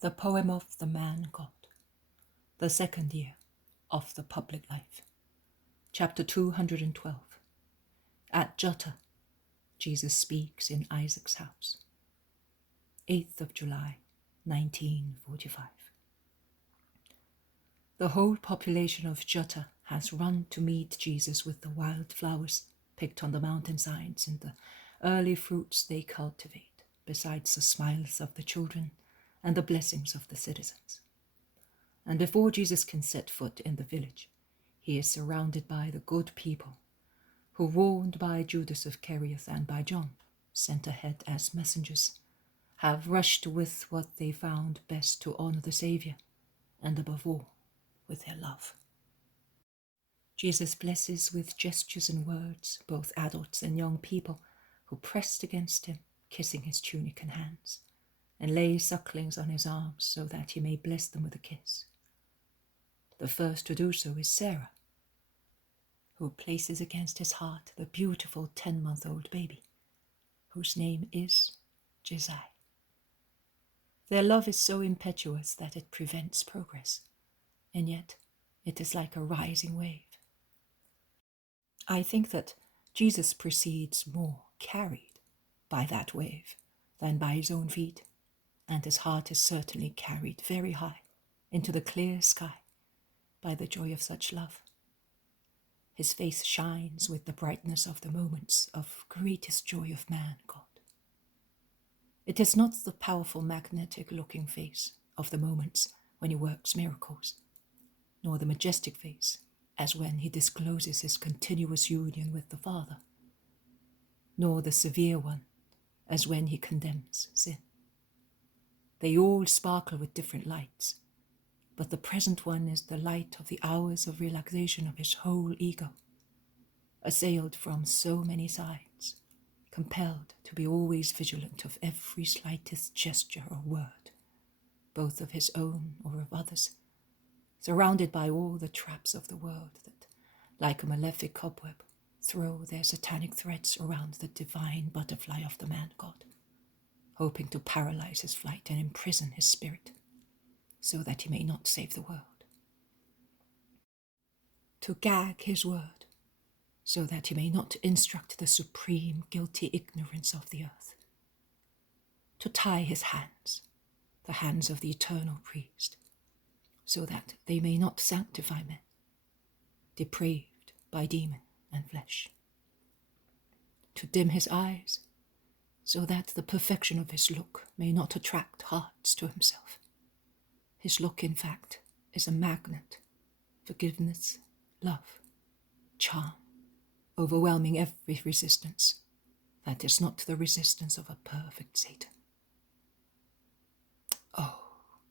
The poem of the man God, the second year of the public life. Chapter 212. At Juttah, Jesus speaks in Isaac's house. 8th of July, 1945. The whole population of Juttah has run to meet Jesus with the wild flowers picked on the mountainsides and the early fruits they cultivate, besides the smiles of the children and the blessings of the citizens. And before Jesus can set foot in the village, he is surrounded by the good people, who, warned by Judas Iscariot and by John, sent ahead as messengers, have rushed with what they found best to honor the Savior, and above all, with their love. Jesus blesses with gestures and words both adults and young people who pressed against him, kissing his tunic and hands, and lay sucklings on his arms so that he may bless them with a kiss. The first to do so is Sarah, who places against his heart the beautiful 10-month-old baby, whose name is Josiah. Their love is so impetuous that it prevents progress, and yet it is like a rising wave. I think that Jesus proceeds more carried by that wave than by his own feet, and his heart is certainly carried very high into the clear sky by the joy of such love. His face shines with the brightness of the moments of greatest joy of man, God. It is not the powerful magnetic-looking face of the moments when he works miracles, nor the majestic face as when he discloses his continuous union with the Father, nor the severe one as when he condemns sin. They all sparkle with different lights, but the present one is the light of the hours of relaxation of his whole ego, assailed from so many sides, compelled to be always vigilant of every slightest gesture or word, both of his own or of others, surrounded by all the traps of the world that, like a malefic cobweb, throw their satanic threads around the divine butterfly of the man God, hoping to paralyze his flight and imprison his spirit, so that he may not save the world. To gag his word, so that he may not instruct the supreme guilty ignorance of the earth. To tie his hands, the hands of the eternal priest, so that they may not sanctify men, depraved by demon and flesh. To dim his eyes, so that the perfection of his look may not attract hearts to himself. His look, in fact, is a magnet, forgiveness, love, charm, overwhelming every resistance that is not the resistance of a perfect Satan. Oh,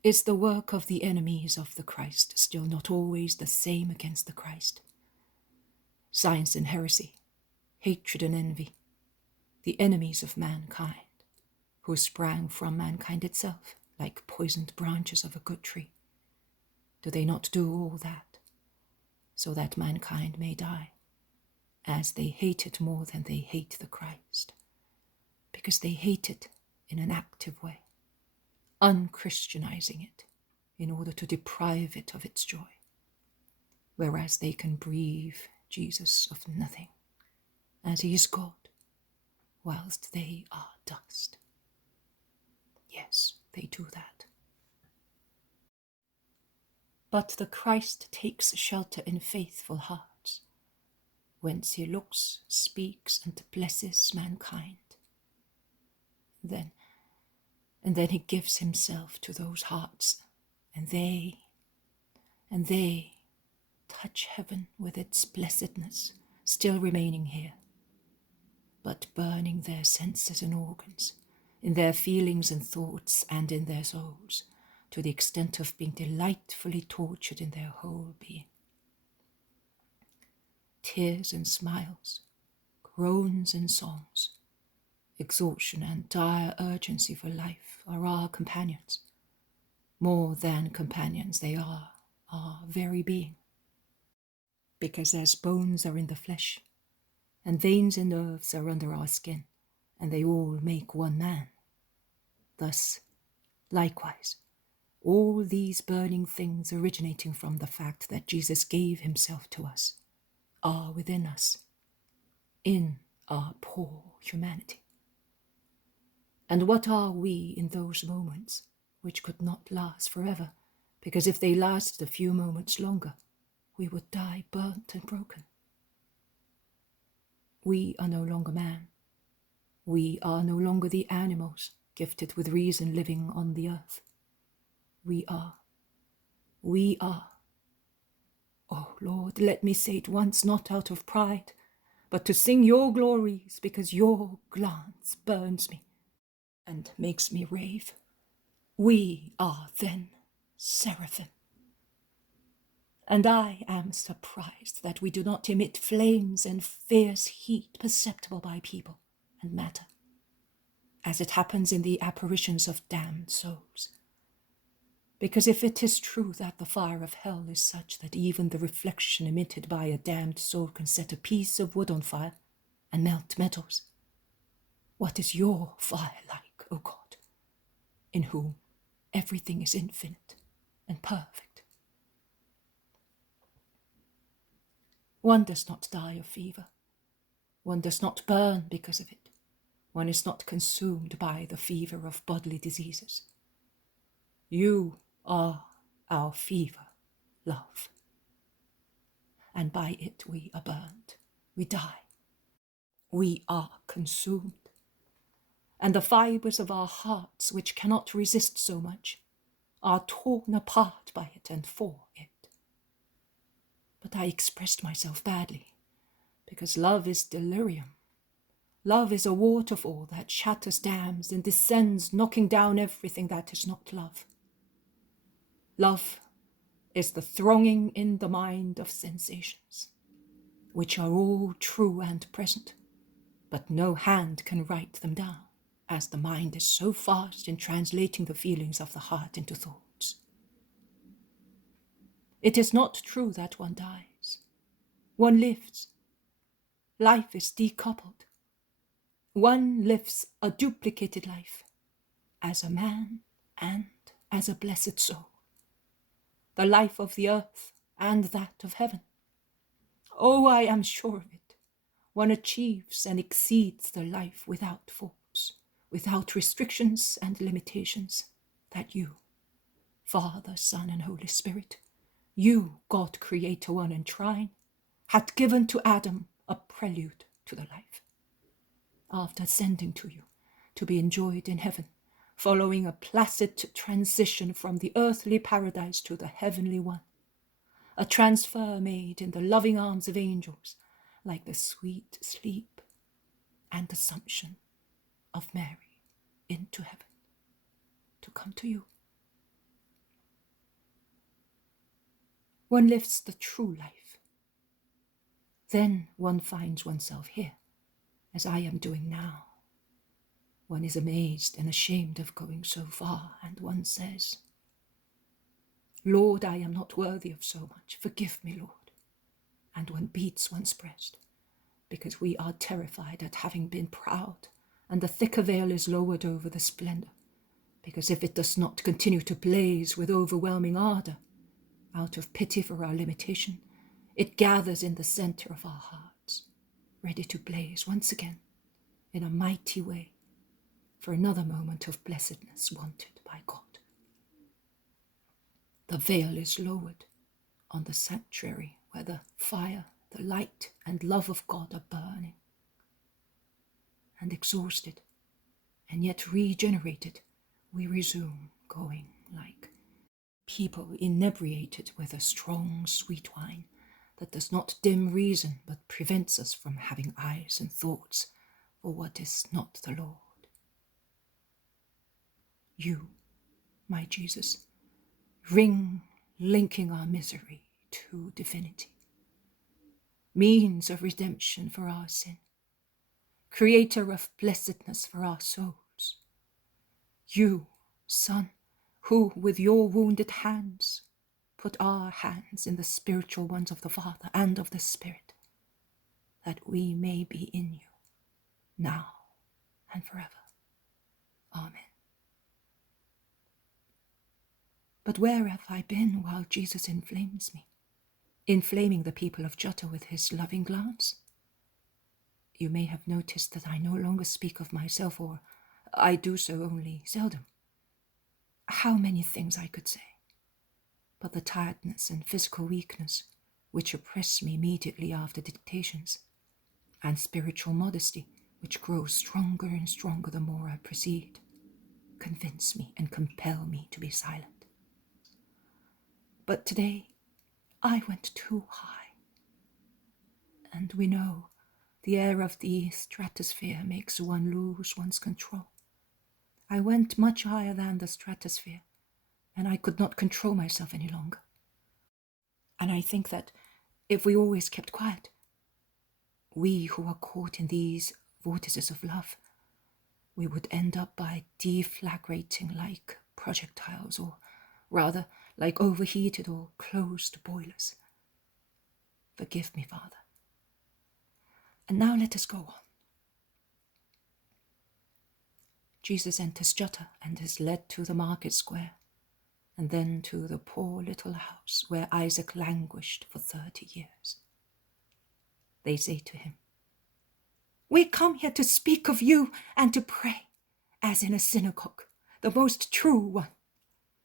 is the work of the enemies of the Christ still not always the same against the Christ? Science and heresy, hatred and envy, the enemies of mankind, who sprang from mankind itself like poisoned branches of a good tree. Do they not do all that, so that mankind may die, as they hate it more than they hate the Christ, because they hate it in an active way, unchristianizing it in order to deprive it of its joy, whereas they can breathe Jesus of nothing, as he is God, whilst they are dust. Yes, they do that. But the Christ takes shelter in faithful hearts, whence he looks, speaks, and blesses mankind. Then he gives himself to those hearts, and they touch heaven with its blessedness, still remaining here, but burning their senses and organs, in their feelings and thoughts and in their souls, to the extent of being delightfully tortured in their whole being. Tears and smiles, groans and songs, exhaustion and dire urgency for life are our companions. More than companions, they are our very being. Because as bones are in the flesh, and veins and nerves are under our skin, and they all make one man, thus, likewise, all these burning things originating from the fact that Jesus gave himself to us, are within us, in our poor humanity. And what are we in those moments which could not last forever, because if they lasted a few moments longer, we would die burnt and broken? We are no longer man. We are no longer the animals gifted with reason living on the earth. We are. Oh Lord, let me say it once, not out of pride, but to sing your glories, because your glance burns me and makes me rave. We are then seraphim. And I am surprised that we do not emit flames and fierce heat perceptible by people and matter, as it happens in the apparitions of damned souls. Because if it is true that the fire of hell is such that even the reflection emitted by a damned soul can set a piece of wood on fire and melt metals, what is your fire like, O God, in whom everything is infinite and perfect? One does not die of fever. One does not burn because of it. One is not consumed by the fever of bodily diseases. You are our fever, love. And by it we are burned. We die. We are consumed. And the fibers of our hearts, which cannot resist so much, are torn apart by it and for it. But I expressed myself badly, because love is delirium. Love is a waterfall that shatters dams and descends, knocking down everything that is not love. Love is the thronging in the mind of sensations, which are all true and present, but no hand can write them down, as the mind is so fast in translating the feelings of the heart into thoughts. It is not true that one dies. One lives. Life is decoupled. One lives a duplicated life, as a man and as a blessed soul. The life of the earth and that of heaven. Oh, I am sure of it. One achieves and exceeds the life without faults, without restrictions and limitations, that you, Father, Son, and Holy Spirit, you, God, Creator, one and trine, had given to Adam a prelude to the life, after sending to you to be enjoyed in heaven, following a placid transition from the earthly paradise to the heavenly one, a transfer made in the loving arms of angels, like the sweet sleep and assumption of Mary into heaven, to come to you. One lives the true life. Then one finds oneself here, as I am doing now. One is amazed and ashamed of going so far, and one says, Lord, I am not worthy of so much. Forgive me, Lord. And one beats one's breast, because we are terrified at having been proud, and the thicker veil is lowered over the splendor, because if it does not continue to blaze with overwhelming ardor, out of pity for our limitation, it gathers in the center of our hearts, ready to blaze once again in a mighty way for another moment of blessedness wanted by God. The veil is lowered on the sanctuary where the fire, the light, and love of God are burning. And exhausted, and yet regenerated, we resume going like people inebriated with a strong, sweet wine that does not dim reason but prevents us from having eyes and thoughts for what is not the Lord. You, my Jesus, linking our misery to divinity, means of redemption for our sin, creator of blessedness for our souls. You, Son, who with your wounded hands put our hands in the spiritual ones of the Father and of the Spirit, that we may be in you, now and forever. Amen. But where have I been while Jesus inflames me, inflaming the people of Juttah with his loving glance? You may have noticed that I no longer speak of myself, or I do so only seldom. How many things I could say, but the tiredness and physical weakness which oppress me immediately after dictations, and spiritual modesty which grows stronger and stronger the more I proceed, convince me and compel me to be silent. But today I went too high, and we know the air of the stratosphere makes one lose one's control. I went much higher than the stratosphere, and I could not control myself any longer. And I think that if we always kept quiet, we who are caught in these vortices of love, we would end up by deflagrating like projectiles, or rather like overheated or closed boilers. Forgive me, Father. And now let us go on. Jesus enters Juttah and is led to the market square, and then to the poor little house where Isaac languished for 30 years. They say to him, "We come here to speak of you and to pray, as in a synagogue, the most true one,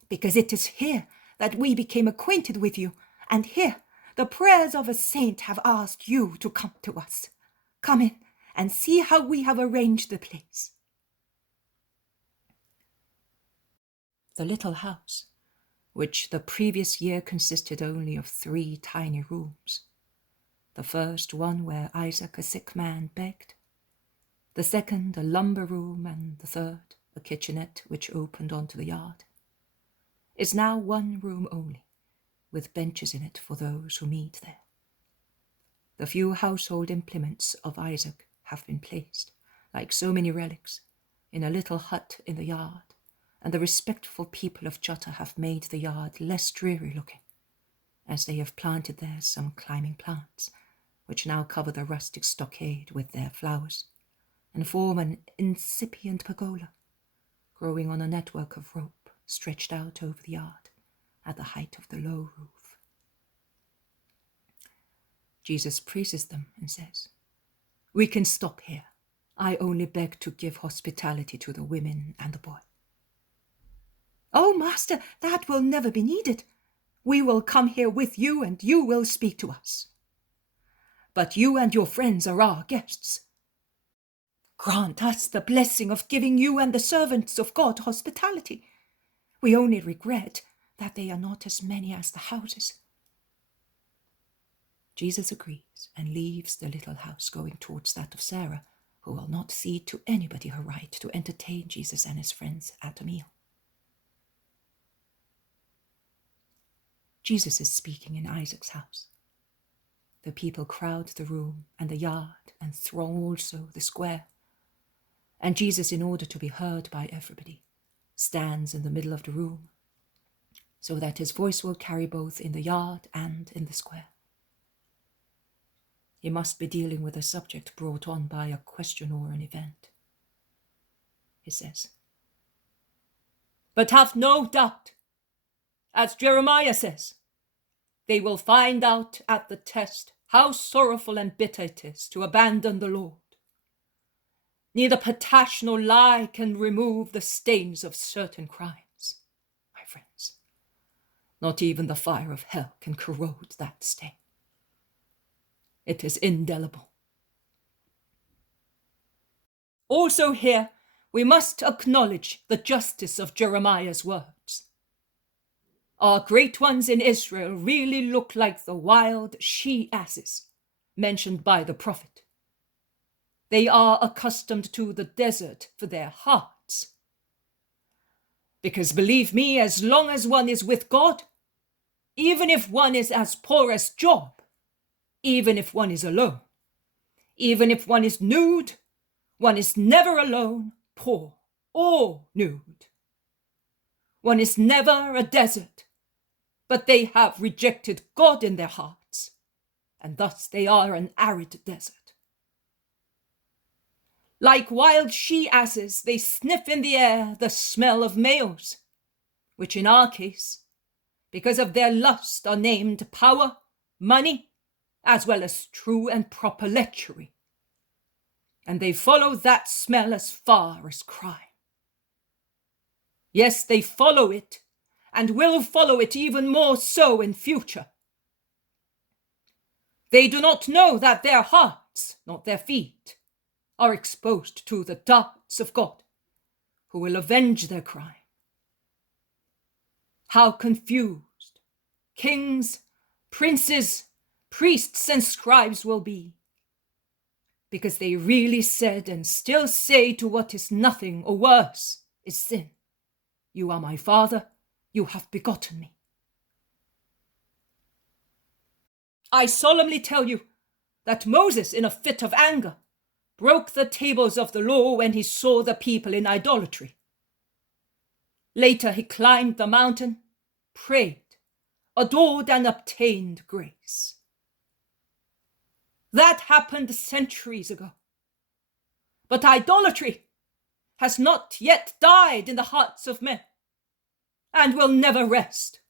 because it is here that we became acquainted with you, and here the prayers of a saint have asked you to come to us. Come in and see how we have arranged the place." The little house, which the previous year consisted only of 3 tiny rooms, the first one where Isaac, a sick man, begged, the second a lumber room, and the third a kitchenette which opened onto the yard, is now one room only, with benches in it for those who meet there. The few household implements of Isaac have been placed, like so many relics, in a little hut in the yard, and the respectful people of Juttah have made the yard less dreary looking, as they have planted there some climbing plants, which now cover the rustic stockade with their flowers, and form an incipient pergola, growing on a network of rope stretched out over the yard at the height of the low roof. Jesus praises them and says, "We can stop here. I only beg to give hospitality to the women and the boy." "Oh, Master, that will never be needed. We will come here with you, and you will speak to us." "But you and your friends are our guests. Grant us the blessing of giving you and the servants of God hospitality. We only regret that they are not as many as the houses." Jesus agrees and leaves the little house, going towards that of Sarah, who will not cede to anybody her right to entertain Jesus and his friends at a meal. Jesus is speaking in Isaac's house. The people crowd the room and the yard and throng also the square. And Jesus, in order to be heard by everybody, stands in the middle of the room, so that his voice will carry both in the yard and in the square. He must be dealing with a subject brought on by a question or an event. He says, "But have no doubt, as Jeremiah says, they will find out at the test how sorrowful and bitter it is to abandon the Lord. Neither potash nor lye can remove the stains of certain crimes, my friends. Not even the fire of hell can corrode that stain. It is indelible. Also here, we must acknowledge the justice of Jeremiah's words. Our great ones in Israel really look like the wild she-asses mentioned by the prophet. They are accustomed to the desert for their hearts. Because believe me, as long as one is with God, even if one is as poor as Job, even if one is alone, even if one is nude, one is never alone, poor, or nude. One is never a desert, but they have rejected God in their hearts, and thus they are an arid desert. Like wild she-asses, they sniff in the air the smell of males, which in our case because of their lust are named power, money, as well as true and proper lechery. And they follow that smell as far as crime. Yes, they follow it, and will follow it even more so in future. They do not know that their hearts, not their feet, are exposed to the darts of God, who will avenge their crime. How confused kings, princes, priests, and scribes will be, because they really said and still say to what is nothing or worse is sin, "You are my father, you have begotten me." I solemnly tell you that Moses, in a fit of anger, broke the tables of the law when he saw the people in idolatry. Later he climbed the mountain, prayed, adored, and obtained grace. That happened centuries ago. But idolatry has not yet died in the hearts of men, and will never rest.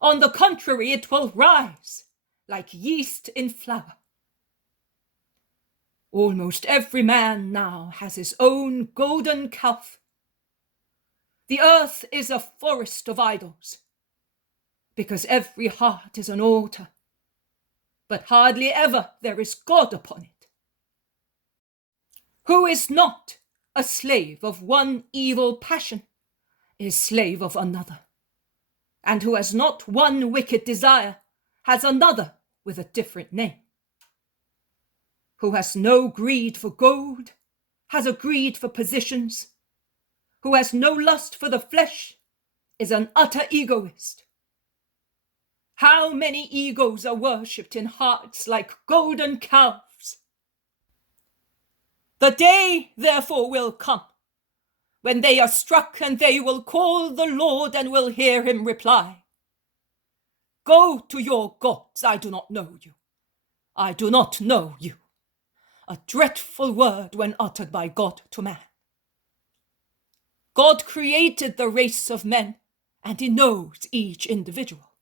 On the contrary, it will rise like yeast in flour. Almost every man now has his own golden calf. The earth is a forest of idols, because every heart is an altar, but hardly ever there is God upon it. Who is not a slave of one evil passion is slave of another, and who has not one wicked desire has another with a different name. Who has no greed for gold has a greed for positions. Who has no lust for the flesh is an utter egoist. How many egos are worshipped in hearts like golden calves? The day, therefore, will come when they are struck, and they will call the Lord and will hear him reply, "Go to your gods, I do not know you. I do not know you." A dreadful word when uttered by God to man. God created the race of men, and he knows each individual.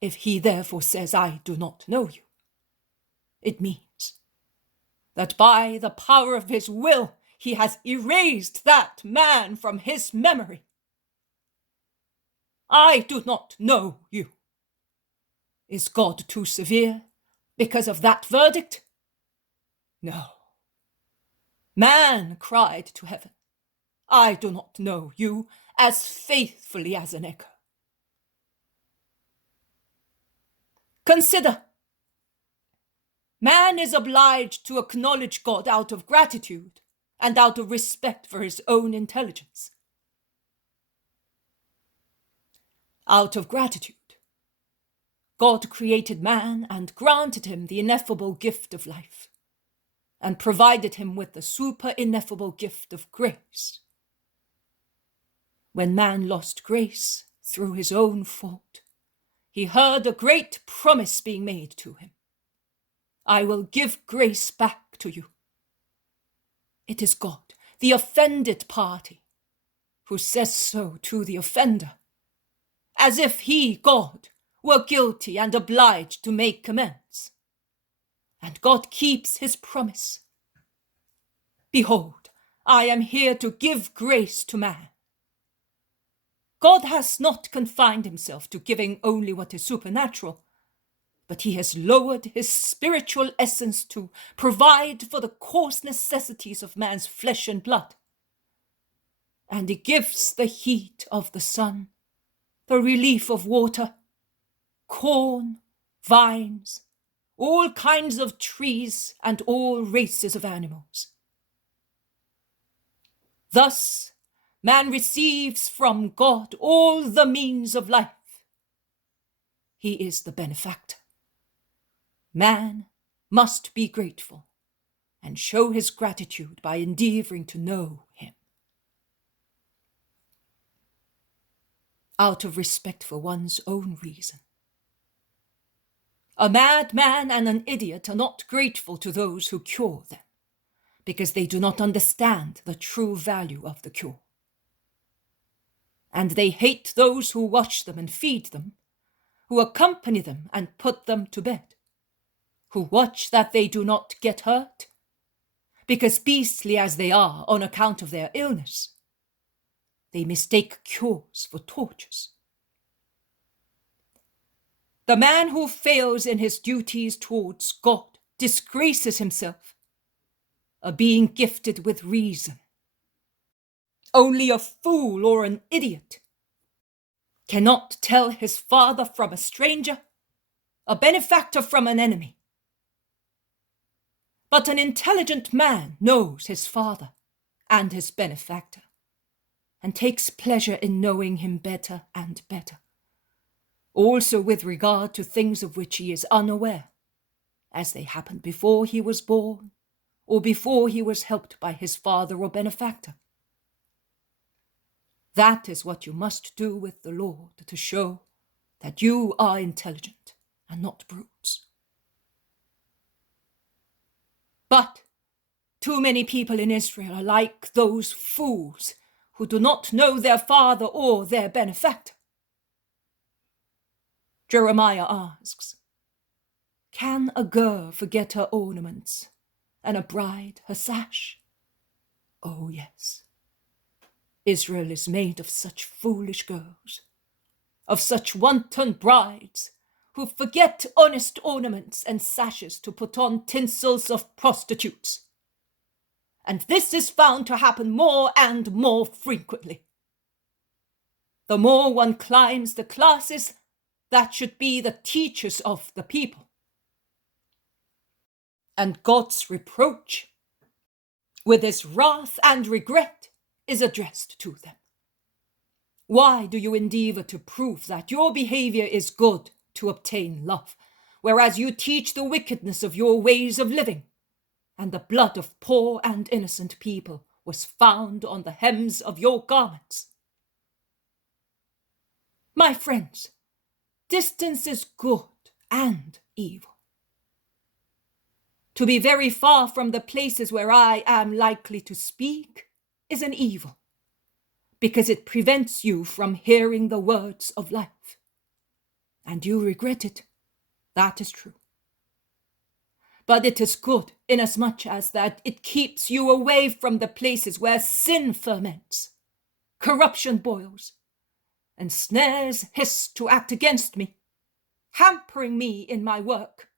If he therefore says, "I do not know you," it means that by the power of his will, he has erased that man from his memory. "I do not know you." Is God too severe because of that verdict? No. Man cried to heaven, "I do not know you," as faithfully as an echo. Consider, man is obliged to acknowledge God out of gratitude and out of respect for his own intelligence. Out of gratitude, God created man and granted him the ineffable gift of life, and provided him with the super ineffable gift of grace. When man lost grace through his own fault, he heard a great promise being made to him. "I will give grace back to you." It is God, the offended party, who says so to the offender, as if he, God, were guilty and obliged to make amends. And God keeps his promise. "Behold, I am here to give grace to man." God has not confined himself to giving only what is supernatural, but he has lowered his spiritual essence to provide for the coarse necessities of man's flesh and blood. And he gives the heat of the sun, the relief of water, corn, vines, all kinds of trees, and all races of animals. Thus, man receives from God all the means of life. He is the benefactor. Man must be grateful and show his gratitude by endeavoring to know him. Out of respect for one's own reason. A madman and an idiot are not grateful to those who cure them, because they do not understand the true value of the cure. and they hate those who watch them and feed them, who accompany them and put them to bed, who watch that they do not get hurt, because beastly as they are on account of their illness, they mistake cures for tortures. The man who fails in his duties towards God disgraces himself, a being gifted with reason. Only a fool or an idiot cannot tell his father from a stranger, a benefactor from an enemy. But an intelligent man knows his father and his benefactor, and takes pleasure in knowing him better and better, also with regard to things of which he is unaware, as they happened before he was born, or before he was helped by his father or benefactor. That is what you must do with the Lord to show that you are intelligent and not brutes. But too many people in Israel are like those fools who do not know their father or their benefactor. Jeremiah asks, can a girl forget her ornaments and a bride her sash? Oh yes, Israel is made of such foolish girls, of such wanton brides who forget honest ornaments and sashes to put on tinsels of prostitutes. And this is found to happen more and more frequently. The more one climbs the classes that should be the teachers of the people. And God's reproach, with his wrath and regret, is addressed to them. Why do you endeavor to prove that your behavior is good to obtain love, whereas you teach the wickedness of your ways of living, and the blood of poor and innocent people was found on the hems of your garments? My friends, distance is good and evil. To be very far from the places where I am likely to speak is an evil, because it prevents you from hearing the words of life. And you regret it. That is true. But it is good inasmuch as that it keeps you away from the places where sin ferments, corruption boils, and snares hiss to act against me, hampering me in my work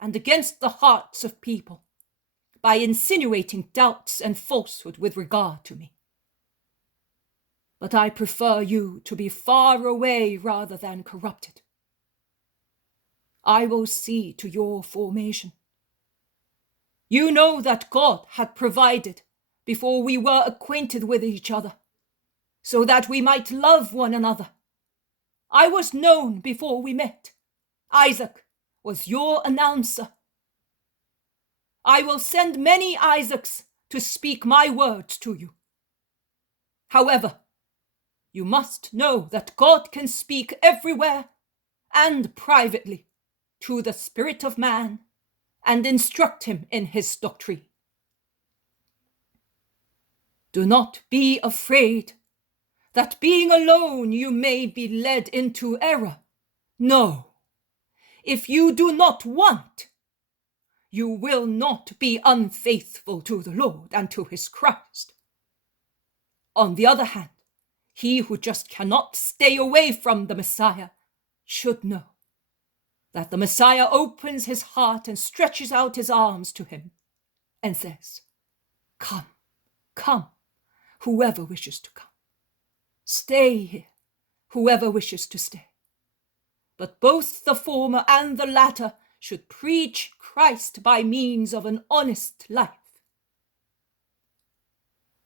and against the hearts of people, by insinuating doubts and falsehood with regard to me. But I prefer you to be far away rather than corrupted. I will see to your formation. You know that God had provided before we were acquainted with each other, so that we might love one another. I was known before we met. Isaac was your announcer. I will send many Isaacs to speak my words to you. However, you must know that God can speak everywhere and privately to the spirit of man and instruct him in his doctrine. Do not be afraid that being alone you may be led into error. No, if you do not want, you will not be unfaithful to the Lord and to his Christ. On the other hand, he who just cannot stay away from the Messiah should know that the Messiah opens his heart and stretches out his arms to him and says, "Come, come, whoever wishes to come. Stay here, whoever wishes to stay." But both the former and the latter should preach Christ by means of an honest life.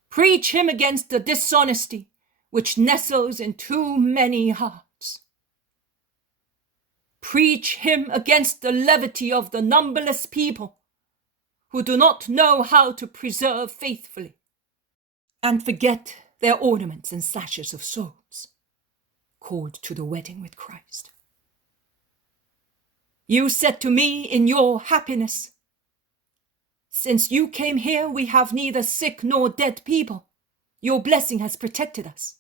Preach him against the dishonesty which nestles in too many hearts. Preach him against the levity of the numberless people who do not know how to preserve faithfully and forget their ornaments and sashes of souls, called to the wedding with Christ. You said to me in your happiness, "Since you came here, we have neither sick nor dead people. Your blessing has protected us."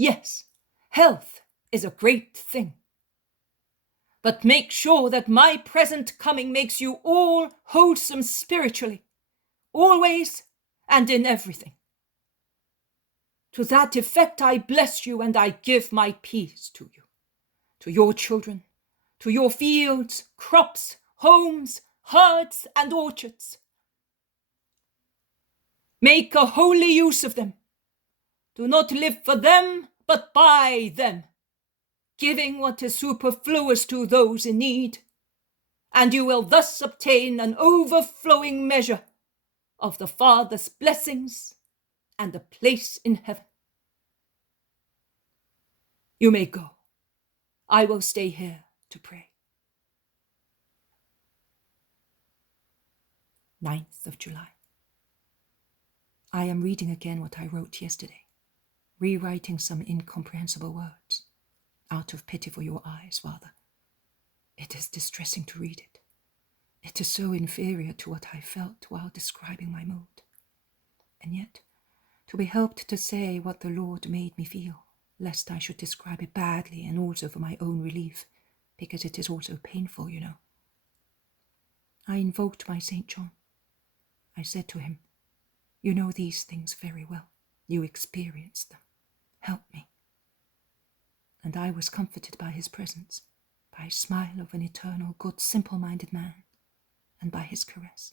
Yes, health is a great thing. But make sure that my present coming makes you all wholesome spiritually, always and in everything. To that effect I bless you, and I give my peace to you, to your children, to your fields, crops, homes, herds, and orchards. Make a holy use of them. Do not live for them, but by them, giving what is superfluous to those in need, and you will thus obtain an overflowing measure of the Father's blessings and a place in heaven. You may go. I will stay here to pray. 9th of July. I am reading again what I wrote yesterday, rewriting some incomprehensible words, out of pity for your eyes, Father. It is distressing to read it. It is so inferior to what I felt while describing my mood. And yet, to be helped to say what the Lord made me feel, lest I should describe it badly, and also for my own relief, because it is also painful, you know. I invoked my St. John. I said to him, you know these things very well. You experienced them. Help me. And I was comforted by his presence, by his smile of an eternal, good, simple-minded man, and by his caress.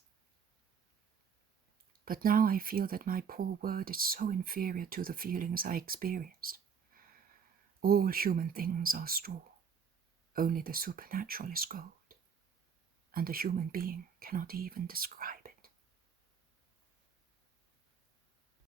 But now I feel that my poor word is so inferior to the feelings I experienced. All human things are straw. Only the supernatural is gold, and a human being cannot even describe